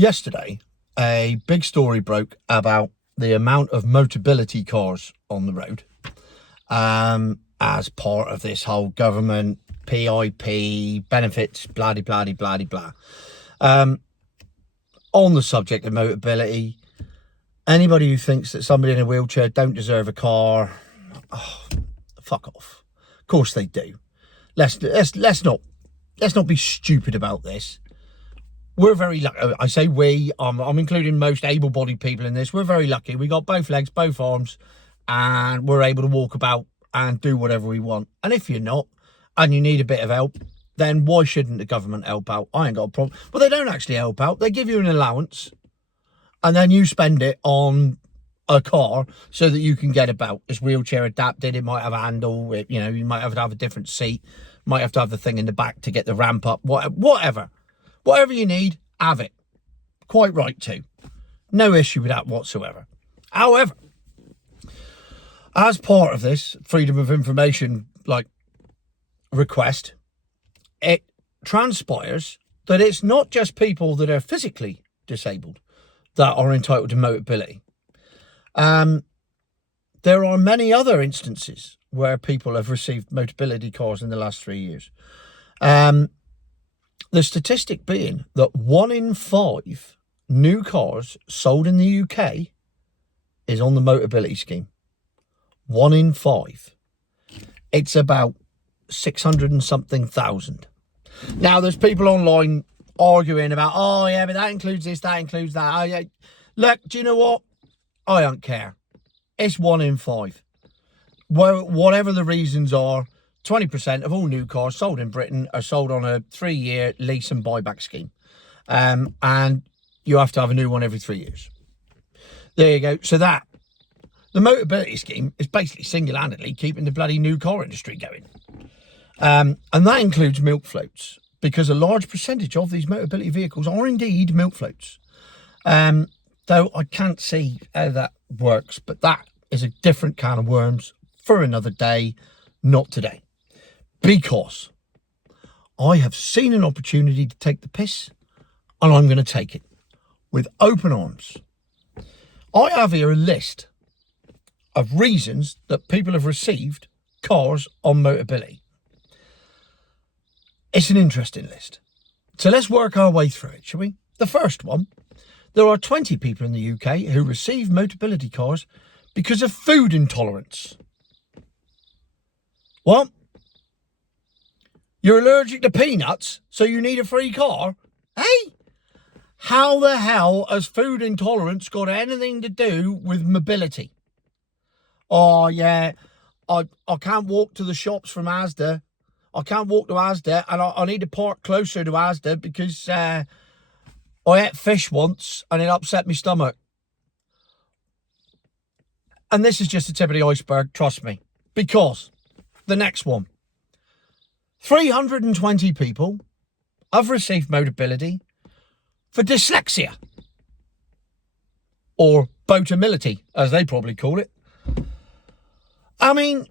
Yesterday, a big story broke about the amount of Motability cars on the road as part of this whole government PIP benefits, blah, blah, blah, blah, blah. On the subject of Motability, anybody who thinks that somebody in a wheelchair don't deserve a car, oh, fuck off. Of course they do. Let's not be stupid about this. We're very lucky. I say we, I'm including most able-bodied people in this. We're very lucky. We got both legs, both arms, and we're able to walk about and do whatever we want. And if you're not, and you need a bit of help, then why shouldn't the government help out? I ain't got a problem. But they don't actually help out. They give you an allowance, and then you spend it on a car so that you can get about. It's wheelchair adapted. It might have a handle. You might have to have a different seat. Might have to have the thing in the back to get the ramp up. Whatever. Whatever you need, have it. Quite right too. No issue with that whatsoever. However, as part of this freedom of information request, it transpires that it's not just people that are physically disabled that are entitled to Motability. There are many other instances where people have received Motability cars in the last 3 years. The statistic being that 1 in 5 new cars sold in the UK is on the Motability scheme. 1 in 5. It's about 600 and something thousand. Now, there's people online arguing about, oh, yeah, but that includes this, that includes that. Oh, yeah. Look, do you know what? I don't care. It's 1 in 5. Well, whatever the reasons are, 20% of all new cars sold in Britain are sold on a 3-year lease and buyback scheme. And you have to have a new one every 3 years. There you go. So the Motability scheme is basically single-handedly keeping the bloody new car industry going. And that includes milk floats, because a large percentage of these Motability vehicles are indeed milk floats. Though I can't see how that works, but that is a different can of worms for another day, not today. Because I have seen an opportunity to take the piss, and I'm going to take it with open arms. I have here a list of reasons that people have received cars on Motability. It's an interesting list. So let's work our way through it, shall we? The first one, there are 20 people in the UK who receive Motability cars because of food intolerance. What? You're allergic to peanuts, so you need a free car? Hey? How the hell has food intolerance got anything to do with mobility? Oh, yeah, I can't walk to the shops from Asda. I can't walk to Asda, and I need to park closer to Asda because I ate fish once and it upset my stomach. And this is just the tip of the iceberg, trust me. Because the next one, 320 people have received Motability for dyslexia. Or botamility, as they probably call it. I mean,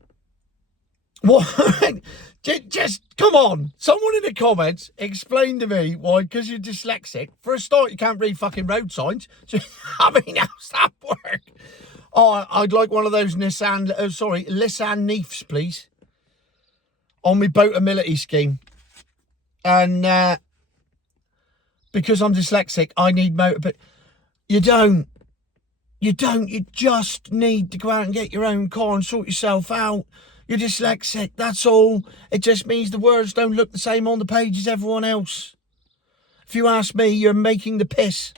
what? Just come on. Someone in the comments explain to me why, because you're dyslexic. For a start, you can't read fucking road signs. So, I mean, how's that work? Oh, I'd like one of those Nissan Leafs, please. On my botamility scheme. And because I'm dyslexic, I need but you don't. You just need to go out and get your own car and sort yourself out. You're dyslexic, that's all. It just means the words don't look the same on the page as everyone else. If you ask me, you're making the piss.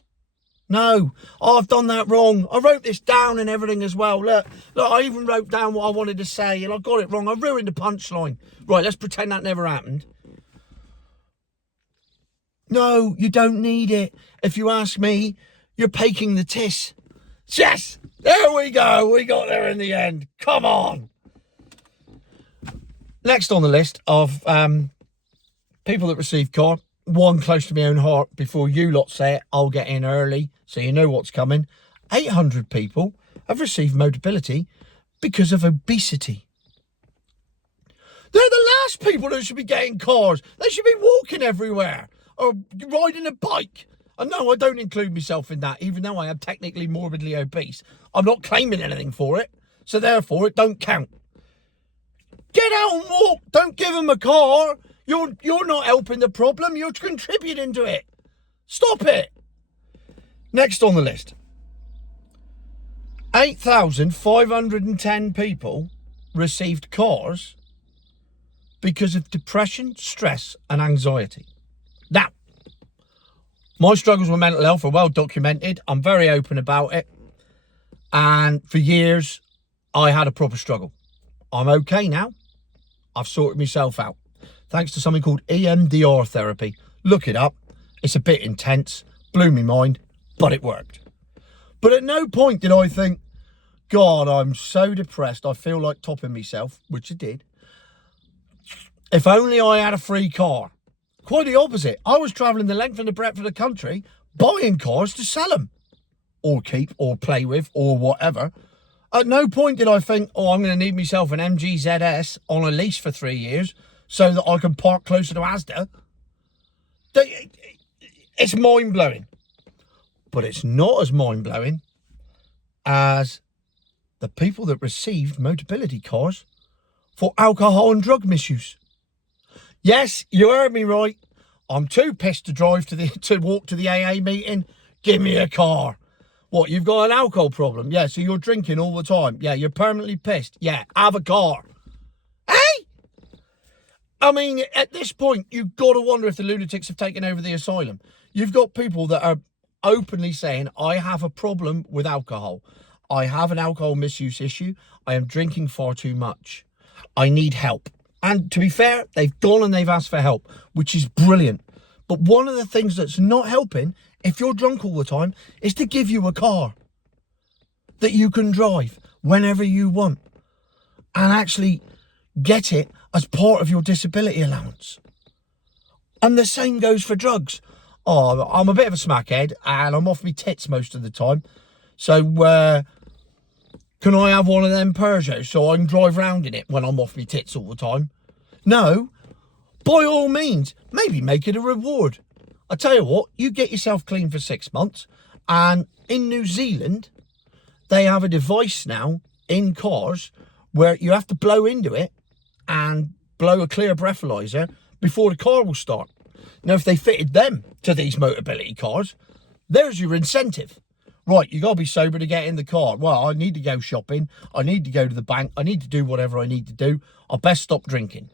No, I've done that wrong. I wrote this down and everything as well. Look, I even wrote down what I wanted to say and I got it wrong. I ruined the punchline. Right, let's pretend that never happened. No, you don't need it. If you ask me, you're paking the tiss. Yes, there we go. We got there in the end. Come on. Next on the list of people that receive car, one close to my own heart. Before you lot say it, I'll get in early so you know what's coming. 800 people have received Motability because of obesity. They're the last people that should be getting cars. They should be walking everywhere or riding a bike. And no, I don't include myself in that, even though I am technically morbidly obese. I'm not claiming anything for it, so therefore it don't count. Get out and walk. Don't give them a car. You're not helping the problem. You're contributing to it. Stop it. Next on the list. 8,510 people received cars because of depression, stress, and anxiety. Now, my struggles with mental health are well documented. I'm very open about it. And for years, I had a proper struggle. I'm okay now. I've sorted myself out. Thanks to something called EMDR therapy. Look it up. It's a bit intense. Blew my mind, but it worked. But at no point did I think, God, I'm so depressed. I feel like topping myself, which I did. If only I had a free car. Quite the opposite. I was travelling the length and the breadth of the country, buying cars to sell them. Or keep, or play with, or whatever. At no point did I think, oh, I'm going to need myself an MG ZS on a lease for 3 years so that I can park closer to Asda. It's mind-blowing. But it's not as mind-blowing as the people that received Motability cars for alcohol and drug misuse. Yes, you heard me right. I'm too pissed to drive to walk to the AA meeting. Give me a car. What, you've got an alcohol problem? Yeah, so you're drinking all the time. Yeah, you're permanently pissed. Yeah, have a car. Hey! I mean, at this point, you've got to wonder if the lunatics have taken over the asylum. You've got people that are openly saying, I have a problem with alcohol. I have an alcohol misuse issue. I am drinking far too much. I need help. And to be fair, they've gone and they've asked for help, which is brilliant. But one of the things that's not helping, if you're drunk all the time, is to give you a car that you can drive whenever you want and actually get it as part of your disability allowance. And the same goes for drugs. Oh, I'm a bit of a smackhead and I'm off my tits most of the time. So can I have one of them Peugeots so I can drive around in it when I'm off my tits all the time? No. By all means, maybe make it a reward. I tell you what, you get yourself clean for 6 months, and in New Zealand, they have a device now in cars where you have to blow into it and blow a clear breathalyzer before the car will start. Now, if they fitted them to these Motability cars, there's your incentive. Right, you got to be sober to get in the car. Well, I need to go shopping. I need to go to the bank. I need to do whatever I need to do. I best stop drinking.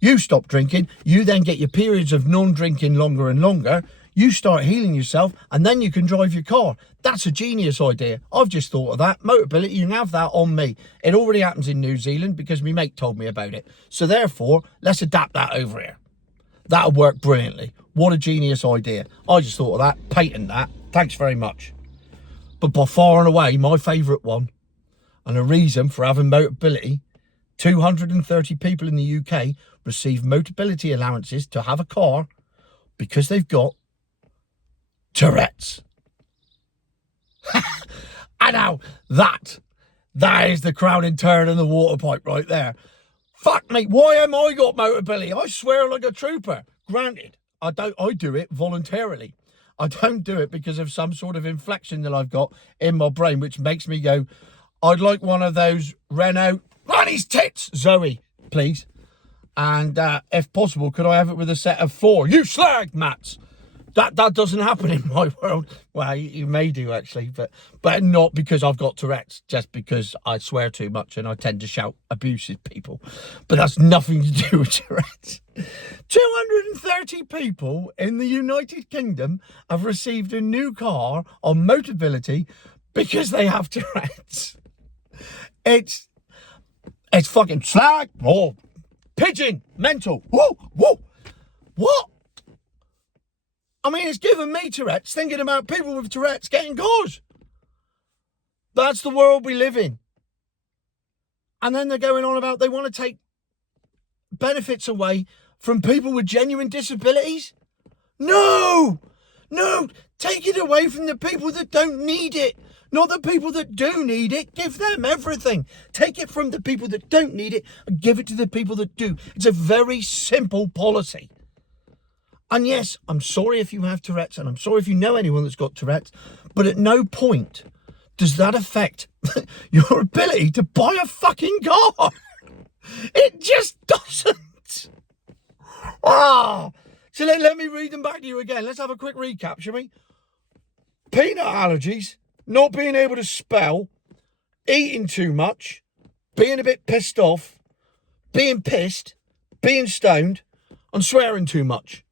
You stop drinking. You then get your periods of non-drinking longer and longer. You start healing yourself, and then you can drive your car. That's a genius idea. I've just thought of that. Motability, you can have that on me. It already happens in New Zealand because my mate told me about it. So therefore, let's adapt that over here. That'll work brilliantly. What a genius idea. I just thought of that. Patent that. Thanks very much. But by far and away, my favourite one, and a reason for having Motability, 230 people in the UK receive Motability allowances to have a car because they've got Tourette's. I know, that is the crowning turn in the water pipe right there. Fuck me, why am I got Motability? I swear like a trooper. Granted, I do it voluntarily. I don't do it because of some sort of inflection that I've got in my brain, which makes me go, I'd like one of those Renault, Ronnie's tits, Zoe, please. And if possible, could I have it with a set of 4? You slag, Mats. That doesn't happen in my world. Well, you may do, actually, but not because I've got Tourette's, just because I swear too much and I tend to shout abuse at people. But that's nothing to do with Tourette's. 230 people in the United Kingdom have received a new car on Motability because they have Tourette's. It's fucking slag. Oh, pigeon. Mental. Whoa, whoa. What? I mean, it's given me Tourette's, thinking about people with Tourette's getting cars. That's the world we live in. And then they're going on about they want to take benefits away from people with genuine disabilities. No! Take it away from the people that don't need it. Not the people that do need it. Give them everything. Take it from the people that don't need it and give it to the people that do. It's a very simple policy. And yes, I'm sorry if you have Tourette's, and I'm sorry if you know anyone that's got Tourette's, but at no point does that affect your ability to buy a fucking car. It just doesn't. So let me read them back to you again. Let's have a quick recap, shall we? Peanut allergies, not being able to spell, eating too much, being a bit pissed off, being pissed, being stoned, and swearing too much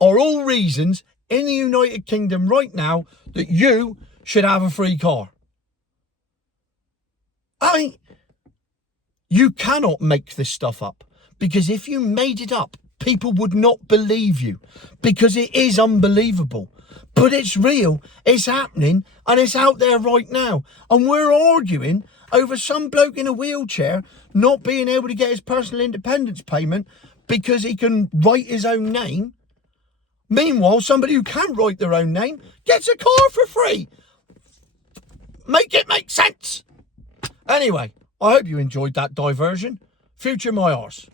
are all reasons in the United Kingdom right now that you should have a free car. You cannot make this stuff up, because if you made it up, people would not believe you, because it is unbelievable. But it's real, it's happening, and it's out there right now. And we're arguing over some bloke in a wheelchair not being able to get his personal independence payment because he can write his own name. Meanwhile, somebody who can't write their own name gets a car for free. Make it make sense. Anyway, I hope you enjoyed that diversion. Future my arse.